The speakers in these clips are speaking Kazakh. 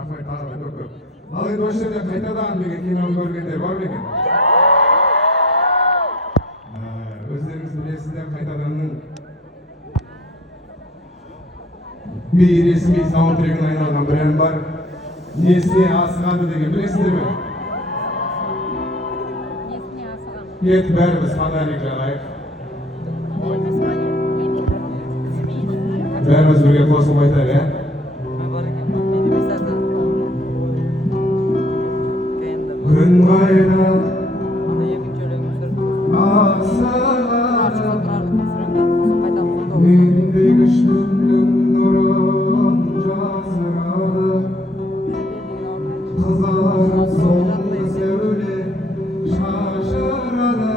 рахмет тағы да көп. Ал енді осы жерде қайтадан деген киноны көргендер бар ма екен? Өздеріңіз білесіздер, қайтаданның бейресми саундтрегіне айналған бір ән бар. Несіне асығады деген білесіздер ме? Кет бәріміз фонарик жағайық. Бәріміз бірге қосылып айтайық, ә? Күн қайда асығады, мендегі күннің нұрын жасырады, қызарып соңғы сәуле шашырады,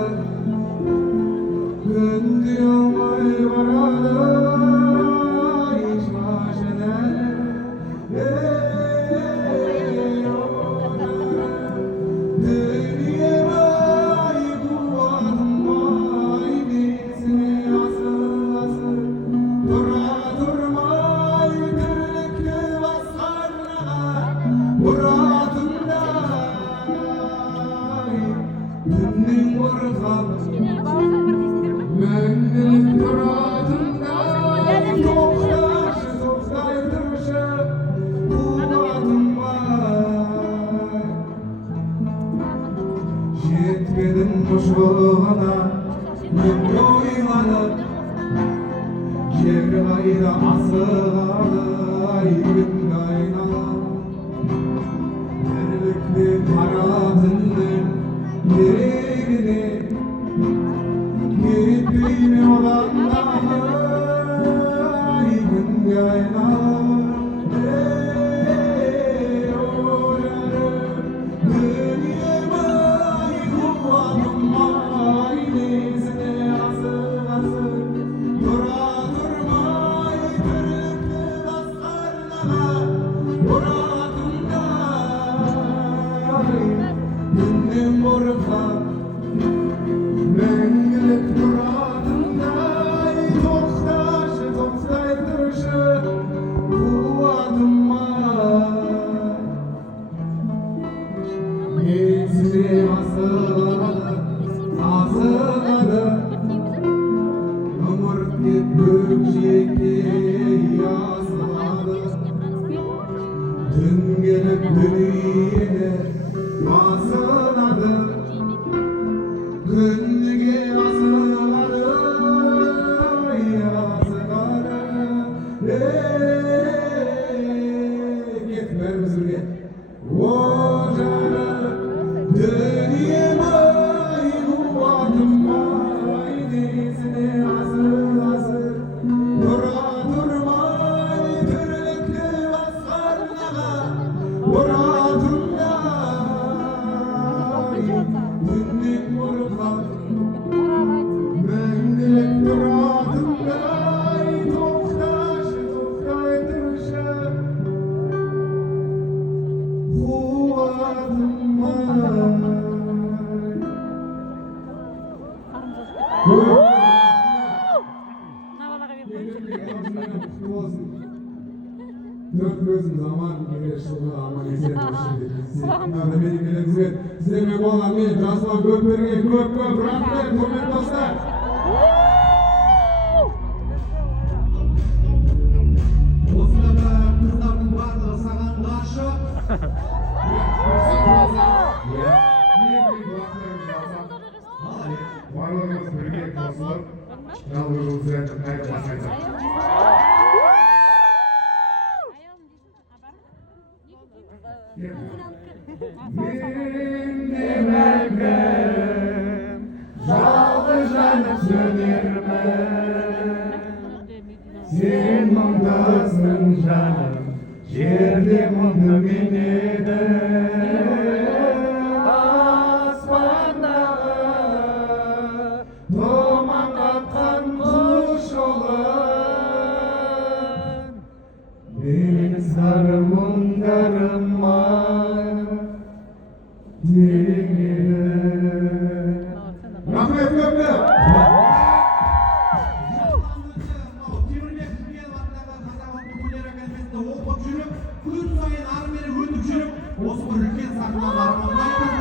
күнде алмай барады жетпедің мұшығына мен ойланып, жер қайда асығады, күн айналып, бірлікте қара түннің керегіне кетпей ме одандағы күнге айналып. Мәңгілік тұратындай тоқташы, тоқтай тұршы қуатым-ай. Несіне асығады, асығады, ымырт кеп көкжиекке асығады, түн келіп дүниені басынады, күнге асығады, асығады. Кет бәріміз бірге. О жарық дүнием-ай, қуатым-ай, несіне асығасың, тұра тұрмай тірлікті басқарнаға ұратындай, түннен қорқатын мәңгілік тұратындай, тоқташы, тоқтай тұршы Dört gözüm zaman gelir şunu ama eser başladı. Sizlerle birlikte sizlerle olan bir Jasman Gökberg'e köp rahmet, hürmetli dostlar. Osmanlı kızlarının varlığı sağan karşı. Varlığımız birlikte dostlar. Yalnız uzayacak ayrı basacak. Benim melkem жалғыз жанып сөнерме, сен мұңдасың жаным, жерде мұңды мен едім. Аспандағы тұман қаққан құс жолын, менің сары мұңдарыма Rahmet köprü. Temurбек Сүйенов атындағы қазақ ұлттық өнер академиясында оқып болып жүріп, күн сайын ары бері өтіп жүріп, осы бір үлкен сахнаны армандайтын.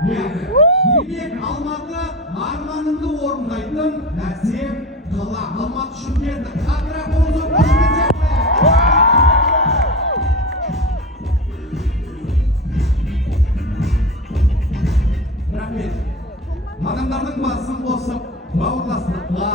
Демек, Алматы арманымды орындайтын әсем қала. Алматы Шымкентті қадіра болсын, қошемет жақсы. Рахмет. Адамдардың басын қосып, бауырластыққа